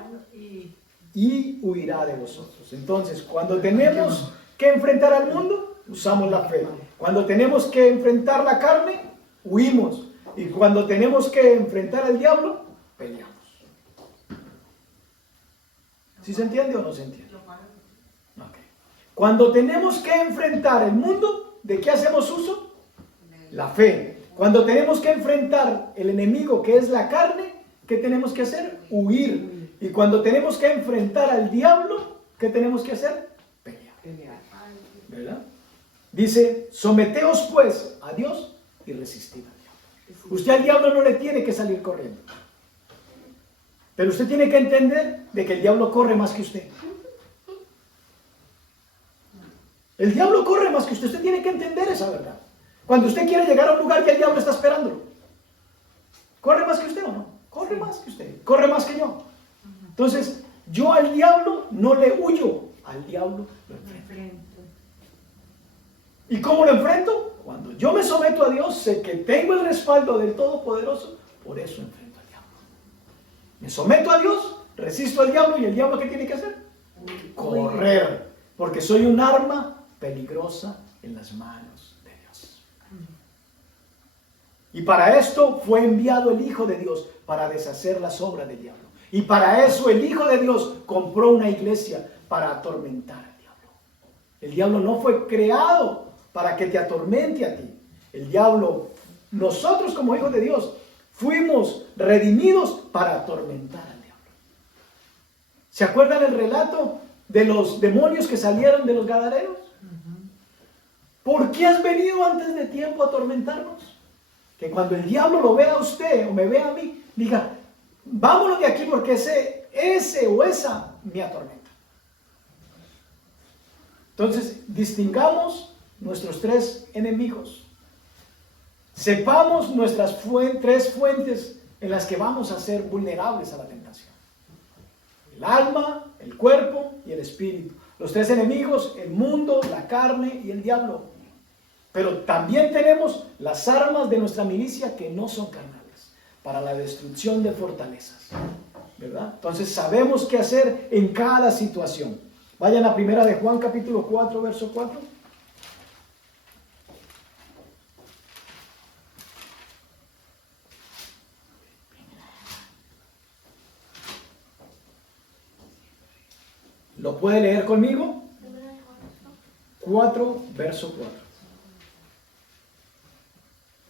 y huirá de vosotros. Entonces, cuando tenemos que enfrentar al mundo, usamos la fe. Cuando tenemos que enfrentar la carne, huimos. Y cuando tenemos que enfrentar al diablo, peleamos. ¿Sí se entiende o no se entiende? Okay. Cuando tenemos que enfrentar el mundo, ¿de qué hacemos uso? La fe. Cuando tenemos que enfrentar el enemigo, que es la carne, ¿qué tenemos que hacer? Huir. Y cuando tenemos que enfrentar al diablo, ¿qué tenemos que hacer? Pelear. ¿Verdad? Dice, someteos pues a Dios y resistid al diablo. Usted al diablo no le tiene que salir corriendo. Pero usted tiene que entender de que el diablo corre más que usted. El diablo corre más que usted. Usted tiene que entender esa verdad. Cuando usted quiere llegar a un lugar que el diablo está esperándolo, ¿corre más que usted o no? Corre más que usted. Corre más que yo. Entonces, yo al diablo no le huyo. Al diablo lo enfrento. ¿Y cómo lo enfrento? Cuando yo me someto a Dios, sé que tengo el respaldo del Todopoderoso, por eso enfrento al diablo. Me someto a Dios, resisto al diablo, y el diablo ¿qué tiene que hacer? Correr, porque soy un arma peligrosa en las manos de Dios. Y para esto fue enviado el Hijo de Dios, para deshacer las obras del diablo. Y para eso el Hijo de Dios compró una iglesia para atormentar al diablo. El diablo no fue creado para que te atormente a ti. El diablo, nosotros como hijos de Dios, fuimos redimidos para atormentar al diablo. ¿Se acuerdan el relato de los demonios que salieron de los gadarenos? ¿Por qué has venido antes de tiempo a atormentarnos? Que cuando el diablo lo vea a usted o me vea a mí, diga, vámonos de aquí porque ese o esa me atormenta. Entonces, distingamos nuestros tres enemigos. Sepamos nuestras tres fuentes en las que vamos a ser vulnerables a la tentación. El alma, el cuerpo y el espíritu. Los tres enemigos, el mundo, la carne y el diablo. Pero también tenemos las armas de nuestra milicia que no son carnales, para la destrucción de fortalezas. ¿Verdad? Entonces sabemos qué hacer en cada situación. Vayan a primera de Juan capítulo 4, verso 4. ¿Lo puede leer conmigo? 4, verso 4.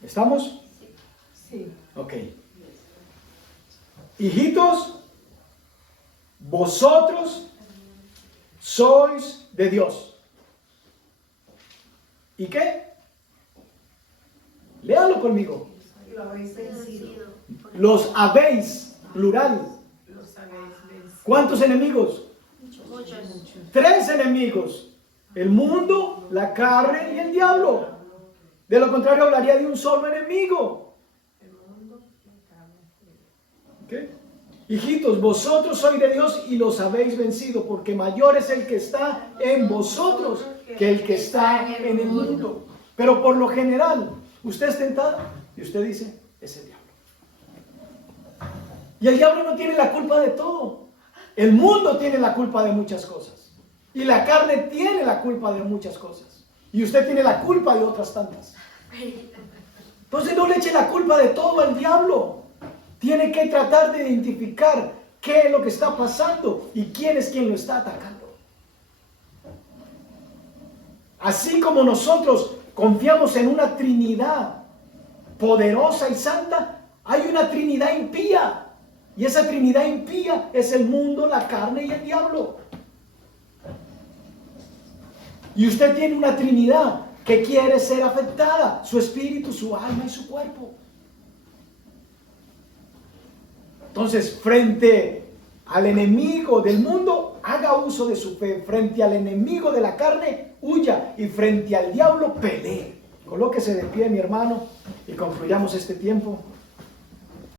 ¿Estamos? Sí. Ok. Hijitos, vosotros sois de Dios. ¿Y qué? Léalo conmigo. Lo habéis vencido. Los habéis, plural. Los habéis vencido. ¿Cuántos enemigos? Muchos. 3 enemigos. El mundo, la carne y el diablo. De lo contrario hablaría de un solo enemigo. El mundo, la carne. ¿Okay? Hijitos, vosotros sois de Dios y los habéis vencido, porque mayor es el que está en vosotros que el que está en el mundo. Pero por lo general, usted es tentado y usted dice, es el diablo. Y el diablo no tiene la culpa de todo. El mundo tiene la culpa de muchas cosas. Y la carne tiene la culpa de muchas cosas. Y usted tiene la culpa de otras tantas. Entonces no le eche la culpa de todo al diablo. Tiene que tratar de identificar qué es lo que está pasando y quién es quien lo está atacando. Así como nosotros confiamos en una Trinidad poderosa y santa, hay una Trinidad impía. Y esa Trinidad impía es el mundo, la carne y el diablo. Y usted tiene una Trinidad que quiere ser afectada, su espíritu, su alma y su cuerpo. Entonces, frente al enemigo del mundo, haga uso de su fe. Frente al enemigo de la carne, huya. Y frente al diablo, pelee. Colóquese de pie, mi hermano, y concluyamos este tiempo.